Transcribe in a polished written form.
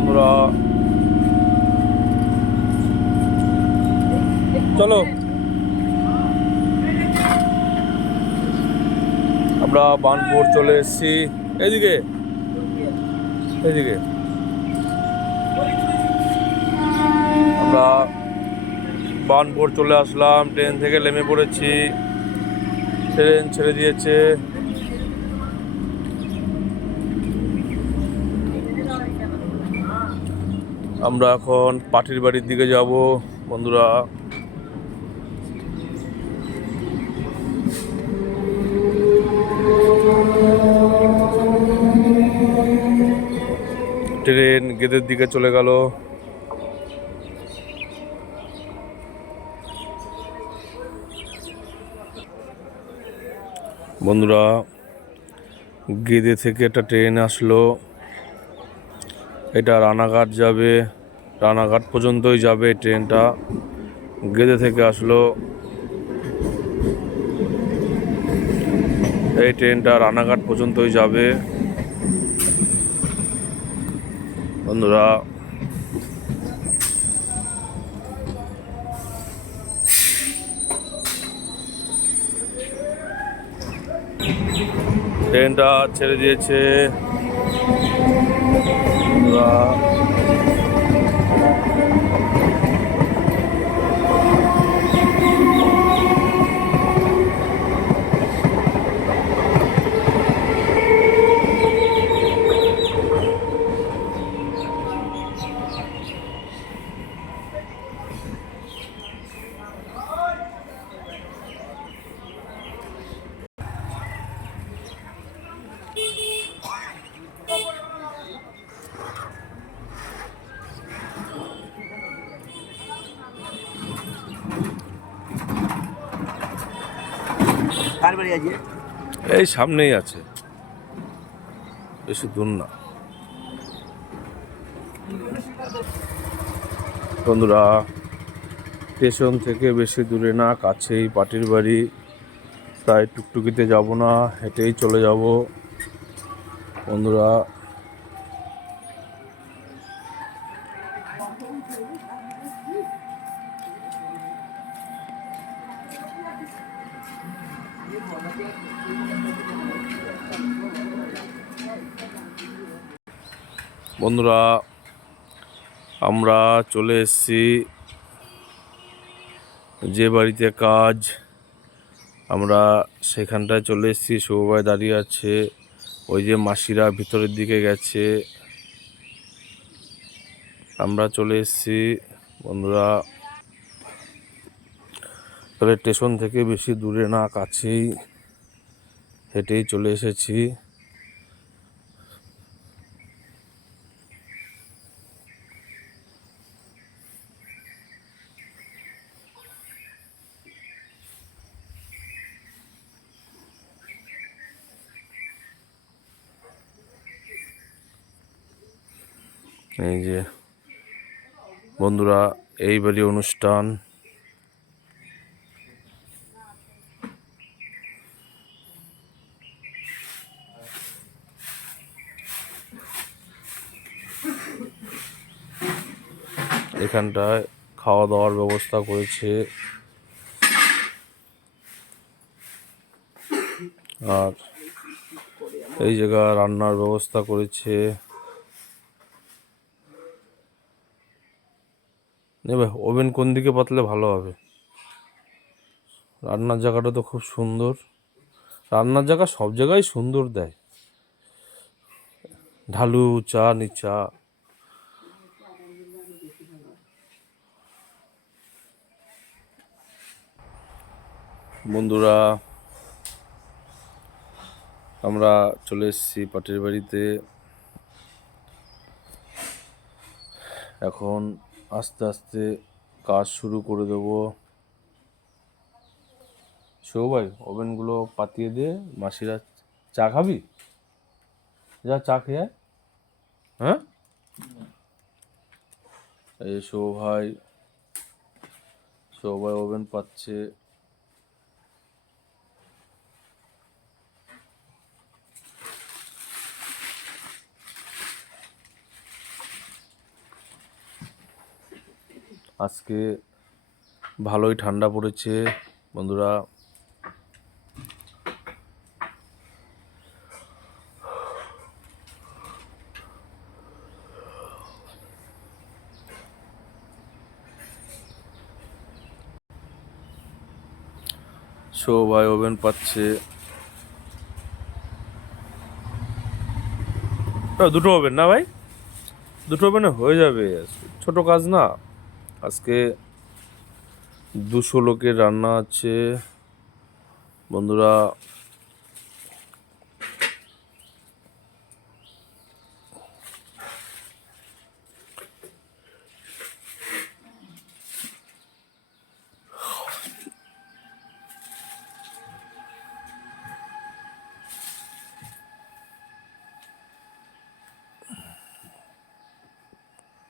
বন্ধুরা, চলো আমরা বার্নপুর চলে এসেছি। এইদিকে এইদিকে আমরা বার্নপুর চলে আসলাম। ট্রেন থেকে নেমে পড়েছি, ট্রেন ছেড়ে দিয়েছে। আমরা এখন পাটির বাড়ির দিকে যাব বন্ধুরা। ট্রেন গেটের দিকে চলে গেল। বন্ধুরা, গেদে থেকে একটা ট্রেন আসলো, এটা রানাঘাট যাবে। রানাঘাট পর্যন্তই যাবে ট্রেনটা। গেদে থেকে আসলো এই ট্রেনটা, রানাঘাট পর্যন্তই যাবে বন্ধুরা। ট্রেনটা ছেড়ে দিয়েছে বন্ধুরা। এই সামনেই আছে, বেশি দূর না বন্ধুরা। স্টেশন থেকে বেশি দূরে না, কাছেই পাটির বাড়ি। তাই টুকটুকিতে যাব না, হেঁটেই চলে যাব বন্ধুরা। বন্ধুরা, আমরা চলে এসেছি যে বাড়িতে কাজ, আমরা সেখানটায় চলে এসেছি। সবাই দাঁড়িয়ে আছে, ওই যে মাসিরা ভিতরের দিকে গেছে, আমরা চলে এসেছি বন্ধুরা। তবে স্টেশন থেকে বেশি দূরে না, কাছেই, হেঁটেই চলে এসেছি। এই যে বন্ধুরা, এইবারই অনুষ্ঠান। এখানটায় খাওয়া দাওয়ার ব্যবস্থা করেছে, আর এই জায়গা রান্নার ব্যবস্থা করেছে। নেবে ওভেন কোন দিকে পাতলে ভালো হবে? রান্নার জায়গাটা তো খুব সুন্দর। রান্নার জায়গা সব জায়গায় সুন্দর দেয়, ঢালু চা নিচা। বন্ধুরা, আমরা চলে এসেছি পাটের বাড়িতে। এখন আস্তে আস্তে কাজ শুরু করে দেব। ভাই, ওভেনগুলো পাতিয়ে দিয়ে, মাসিরা চা খাবি? যা চা খেয়ে আয়। হ্যাঁ, এই ভাই, ভাই ওভেন পাচ্ছে। আজকে ভালোই ঠান্ডা পড়েছে বন্ধুরা। ভাই ওভেন পাচ্ছে, দুটো ওভেন না ভাই, দুটো ওভেনে হয়ে যাবে, ছোট কাজ না। আজকে 200 লোকের রান্না আছে বন্ধুরা।